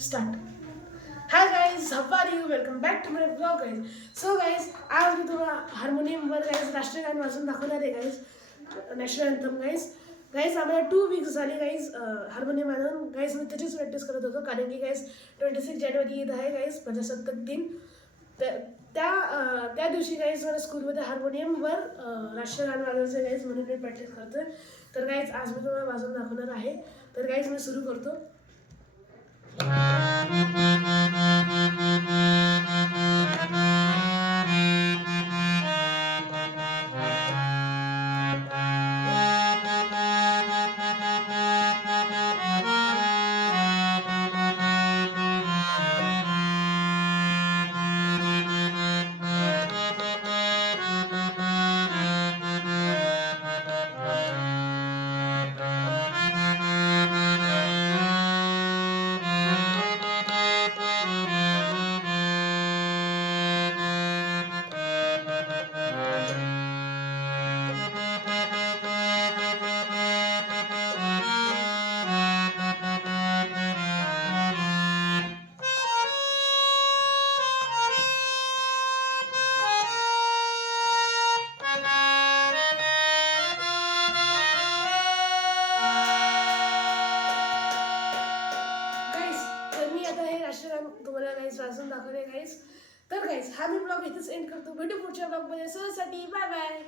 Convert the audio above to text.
Start. Hi guys, how are you? Welcome back to my blog guys. So guys, आज मी तुम्हाला हार्मोनियमवर guys राष्ट्रीय गाणं वाजून दाखवणार आहे guys, national anthem guys. Guys आम्हाला 2 वीक्स झाली गाइज हार्मोनियम आणून. गाइज मी त्याचीच प्रॅक्टिस करत होतो कारण की गाइज 26 जानेवारी ईद आहे गाइज, प्रजासत्ताक दिन. त्या दिवशी गाइज मला स्कूलमध्ये हार्मोनियमवर राष्ट्रीय गाणं वाजवायचं गाइज, म्हणून मी प्रॅक्टिस करतोय. तर गाइज आज मी तुम्हाला वाजवून दाखवणार आहे. तर गाइज मी सुरू करतो. तुम्हाला गाइस वाजून दाखवले गाइस. तर गाइस हा मी ब्लॉग इथेच एंड करतो. भेटू पुढच्या ब्लॉगमध्ये. सो साठी बाय बाय.